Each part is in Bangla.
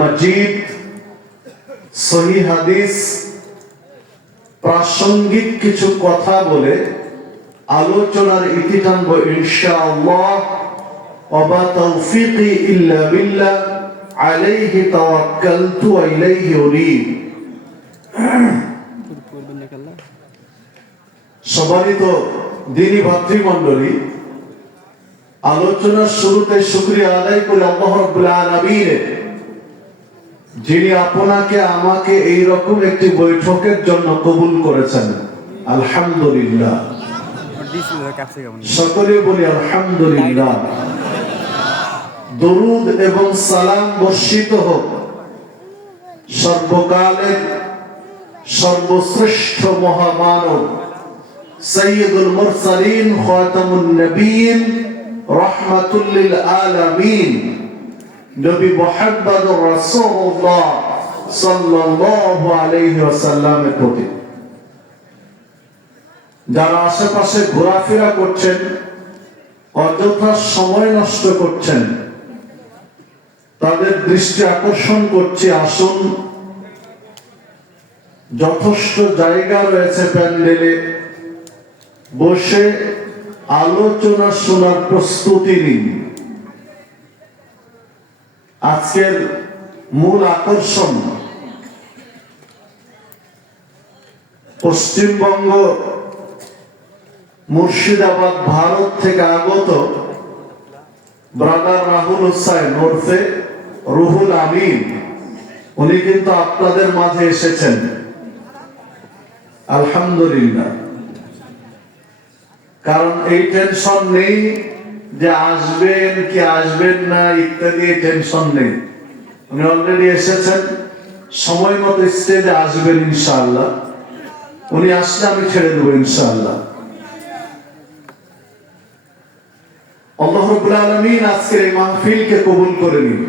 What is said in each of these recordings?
মাজিদ, সহিহ হাদিস, প্রাসঙ্গিক কিছু কথা বলে আলোচনার ইতি টানবো ইনশাআল্লাহ। ওয়া তাওফীকি ইল্লা বিল্লাহ আলাইহি তাওয়াক্কালতু ওয়া ইলাইহি উনীব। সম্মানিত দ্বীনি ভাতৃমণ্ডলী, আলোচনার শুরুতে শুকরিয়া আদায় করি আল্লাহ রাব্বুল আলামিনের, যিনি আপনাকে আমাকে এই রকম একটি বৈঠকের জন্য কবুল করেছেন। আলহামদুলিল্লাহ, সকলে বলি আলহামদুলিল্লাহ। দরুদ এবং সালাম বর্ষিত হোক সর্বকালের সর্বশ্রেষ্ঠ মহামানব সাইয়্যিদুল মুরসালিন খাতামুন নবিয়্যিন রাহমাতুল লিল আলামিন নবী মুহাম্মদুর রাসূলুল্লাহ সাল্লাল্লাহু আলাইহি ওয়াসাল্লামের প্রতি। যারা আশেপাশে ঘোরাফেরা করছেন, অযথা সময় নষ্ট করছেন, তাদের দৃষ্টি আকর্ষণ করছে, আসুন, যথেষ্ট জায়গা রয়েছে প্যান্ডেলে, বসে আলোচনা শোনার প্রস্তুতি নিন। আজকের মূল আকর্ষণ পশ্চিমবঙ্গ মুর্শিদাবাদ ভারত থেকে আগত ব্রাদার রাহুল হুসাইন ওরফে রুহুল আমিন। উনি কিন্তু আপনাদের মাঝে এসেছেন, আলহামদুলিল্লাহ। কারণ এই টেনশন নেই যে আসবেন কি আসবেন না ইত্যাদি, টেনশন নেই। উনি অলরেডি এসেছেন, সময় মতো স্টেজে আসবেন ইনশাআল্লাহ। উনি আসলে আমি ছেড়ে দেবো ইনশাআল্লাহ। আল্লাহ রাব্বুল আলামিন আজকের এই মাহফিলকে কবুল করে নিন।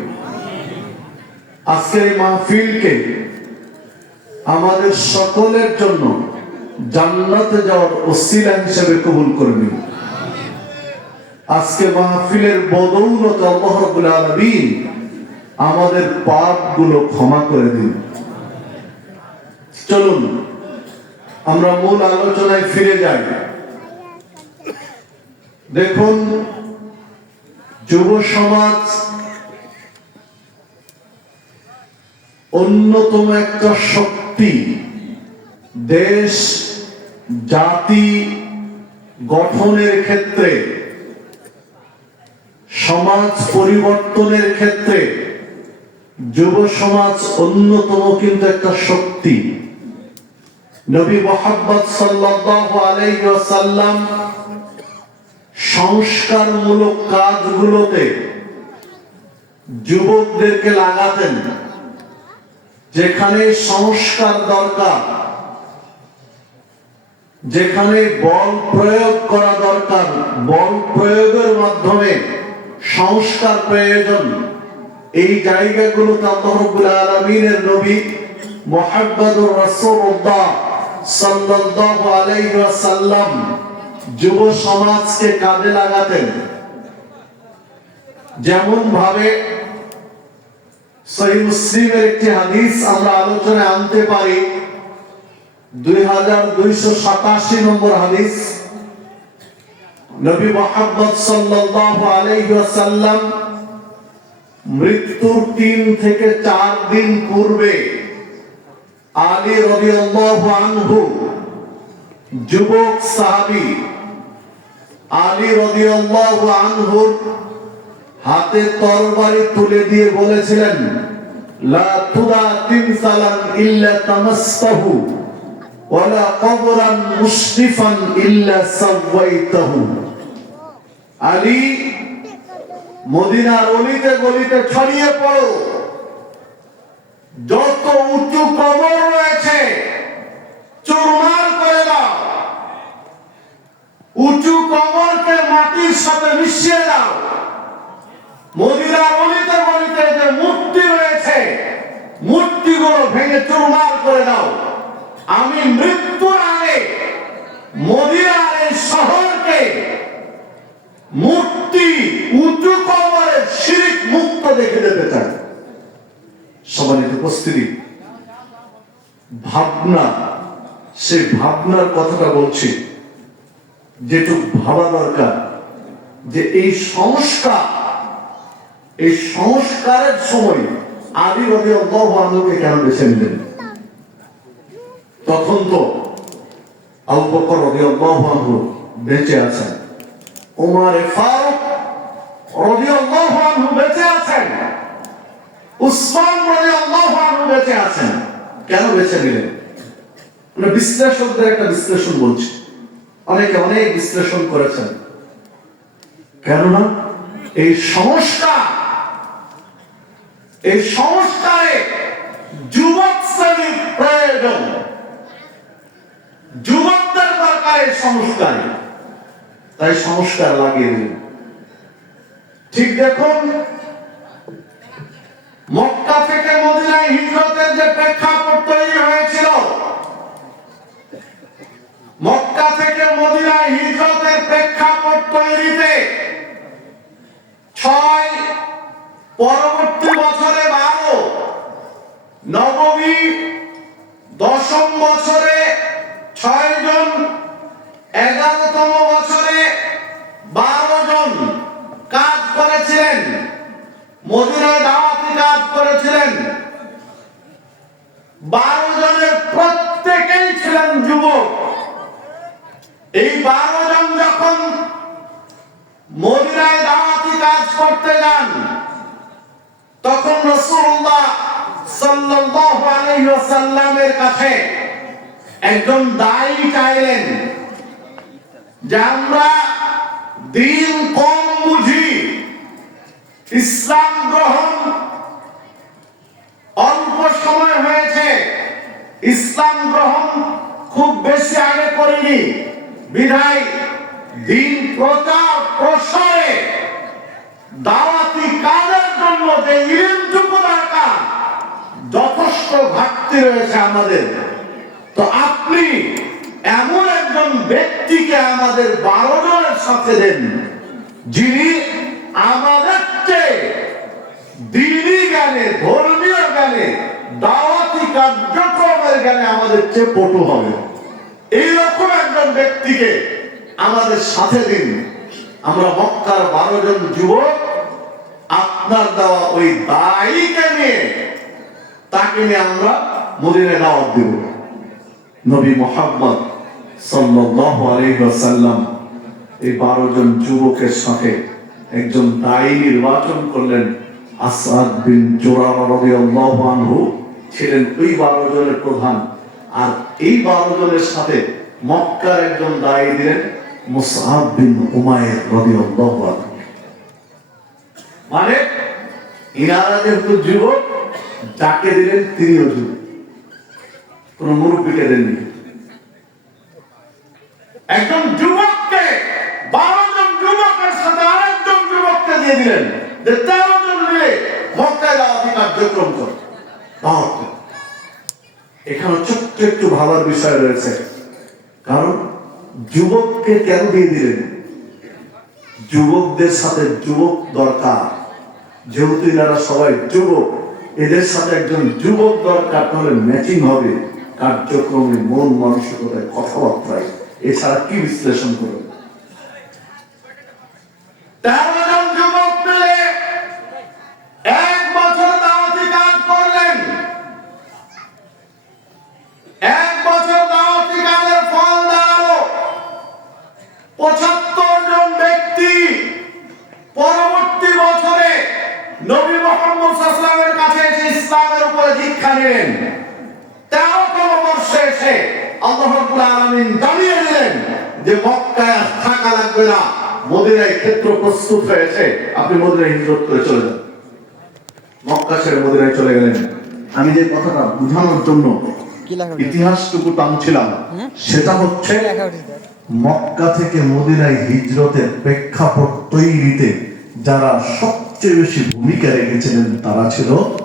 আজকের এই মাহফিলকে আমাদের সকলের জন্য জান্নাতে যাওয়ার ওসিলা হিসেবে কবুল করে নিন। আজকে মাহফিলের বদৌলতে আল্লাহ রাব্বুল আলামিন আমাদের পাপগুলো ক্ষমা করে দিন। চলুন আমরা মূল আলোচনায় ফিরে যাই। দেখুন, যুব সমাজ অন্যতম একটা শক্তি, দেশ জাতি গঠনের ক্ষেত্রে, সমাজ পরিবর্তনের ক্ষেত্রে যুব সমাজ অন্যতম কিন্তু একটা শক্তি। নবী মুহাম্মদ সাল্লাল্লাহু আলাইহি ওয়াসাল্লাম সংস্কারমূলক কাজগুলোতে যুবকদেরকে লাগাতেন। যেখানে সংস্কার দরকার, যেখানে বল প্রয়োগ করা দরকার, বল প্রয়োগের মাধ্যমে সংস্কার প্রয়োজন, এই জায়গাগুলোতে আল্লাহ রাব্বুল আলামিনের নবী মুহাম্মদুর রাসূলুল্লাহ সাল্লাল্লাহু আলাইহি ওয়াসাল্লাম যুব সমাজকে কাজে লাগাতেন। যেমন ভাবে সহিহ মুসলিমের একটি হাদিস আমরা আলোচনায় আনতে পারি, 2287 নম্বর হাদিস। নবী মুহাম্মদ সাল্লাল্লাহু আলাইহি ওয়াসাল্লাম মৃত্যুর 3 থেকে 4 দিন পূর্বে আলী রাদিয়াল্লাহু আনহু, যুবক সাহাবী আলী রাদিয়াল্লাহু আনহুর হাতে তরবারি তুলে দিয়ে বলেছিলেন, লা তুদা তিমসালান ইল্লা তামাসসাহু ওয়ালা কবরান মুশরিফান ইল্লা সাওয়াইতাহু। আলী, মদিনার অলিতে গলিতে ছড়িয়ে পড়ো, যত উঁচু কবর রয়েছে চুরমার করে দাও, উঁচু কবরকে মাটির সাথে মিশিয়ে দাও। মদিনার অলিতে গলিতে যে মূর্তি রয়েছে, মূর্তিগুলো ভেঙে চুরমার করে দাও। আমি মৃত্যুর আগে মদিনার এই শহরকে মূর্তি, উঁচু কবরের শিরক মুক্ত দেখে যেতে চাই। সম্মানিত উপস্থিতি, ভাবনা, সেই ভাবনার কথাটা বলছি, যেটুকু ভাবা দরকার যে এই সংস্কারের সময় আলী রাদিয়াল্লাহু আনহুকে কেন বেছে নিলেন? তখন তো আবু বকর রাদিয়াল্লাহু আনহু বেঁচে আছেন, ওমর ফারুক রাদিয়াল্লাহু আনহু বেঁচে আছেন, উসমান রাদিয়াল্লাহু আনহু বেঁচে আছেন। কেন বেছে নিলেন? বিশ্লেষকদের একটা বিশ্লেষণ বলছি, অনেকে অনেক বিশ্লেষণ করেছেন। কেননা এই সংস্কারে যুবক শ্রেণীর প্রয়োজন, যুবকদের দরকার এই সংস্কারে, তাই সংস্কার লাগিয়ে দিন। ঠিক দেখুন, মক্কা থেকে মদিনায় হিজরতের যে প্রেক্ষাপট তৈরি হয়েছিল, মক্কা থেকে মদিনায় হিজরতের প্রেক্ষাপট তৈরিতে 6, পরবর্তী বছরে 12, নবমী 10ম বছরে 6 জন, 11তম বছরে 12 জন কাজ করেছিলেন, মদিনায় দাওয়াতি কাজ করেছিলেন। 12 জনের প্রত্যেকেই ছিলেন যুবক। এই 12 জন যখন মদিনায় দাওয়াতি কাজ করতে যান, তখন রাসূলুল্লাহ সাল্লাল্লাহু আলাইহি ওয়াসাল্লামের কাছে একজন দায়ী চাইলেন যে আমরা দিন কম বুঝি, ইসলাম গ্রহণ অল্প সময় হয়েছে, ইসলাম গ্রহণ খুব বেশি আগে করিনি, বিধায় দিন প্রচার প্রসারে দাওয়াতি কাজের জন্য যে ইলমটুকু দরকার, যথেষ্ট ঘাটতি রয়েছে আমাদের। তো আপনি এমন একজন ব্যক্তিকে আমাদের 12 জনের সাথে দেন, যিনি আমাদের চেয়ে দ্বীনি জ্ঞানে, ধর্মীয় জ্ঞানে, দাওয়াতি কার্যক্রমের জ্ঞানে আমাদের চেয়ে পটু হবে। এইরকম একজন ব্যক্তিকে আমাদের সাথে দিন। আমরা মক্কার 12 জন যুবক আপনার দেওয়া ওই দায়ীকে নিয়ে, তাকে নিয়ে আমরা মদিনায় দাওয়াত দেব। নবী মুহাম্মদ সাল্লাল্লাহু আলাইহি ওয়াসাল্লাম এই 12 জন যুবকের সাথে একজন দায়ী নির্বাচন করলেন। আসাদ বিন জুরারা রাদিয়াল্লাহু আনহু ছিলেন ওই 12 জনের প্রধান, আর এই 12 জনের সাথে মক্কার একজন দায়ী দিলেন মুসআব বিন উমাইর রাদিয়াল্লাহু আনহু। মানে ইনারা যেহেতু যুবক, যাকে দিলেন তিনিও যুবক, কোন মুরব্বীকে দেননি। একজন যুবককে 12 জন যুবকের সাথে আরেকজন যুবককে দিয়ে দিলেন যে 13 জন মিলে মক্কায় দাওয়াতি কার্যক্রম করে। এখানে ছোট্ট একটু ভাবার বিষয় রয়েছে, কারণ যুবককে কেন দিয়ে দিলেন? যুবকদের সাথে যুবক দরকার, যেহেতু এনারা সবাই যুবক, এদের সাথে একজন যুবক দরকার, তাহলে ম্যাচিং হবে কার্যক্রমে, মন মানসিকতায়, কথাবার্তায়। এছাড়া কি বিশ্লেষণ করবে? 13 জন যুবক মিলে 1 বছর দাওয়াতি কাজ করলেন। 1 বছর দাওয়াতি কাজের ফল দাঁড়ালো 75 জন ব্যক্তি পরবর্তী বছরে নবী মুহাম্মদ সাল্লাল্লাহু আলাইহি ওয়াসাল্লামের কাছে এসে ইসলামের উপরে দীক্ষা নিলেন। 13তম বর্ষে এসে আল্লাহ রাব্বুল আলামিন জানিয়ে দিলেন যে মক্কায় থাকা লাগবে না, মদিনায় ক্ষেত্র প্রস্তুত হয়েছে, আপনি মদিনায় হিজরত করে চলে যান। মক্কা ছেড়ে মদিনায় চলে গেলেন। আমি যে কথাটা বোঝানোর জন্য ইতিহাসটুকু টানছিলাম, সেটা হচ্ছে মক্কা থেকে মদিনায় হিজরতের প্রেক্ষাপট তৈরিতে যারা সবচেয়ে বেশি ভূমিকা রেখেছিলেন, তারা ছিল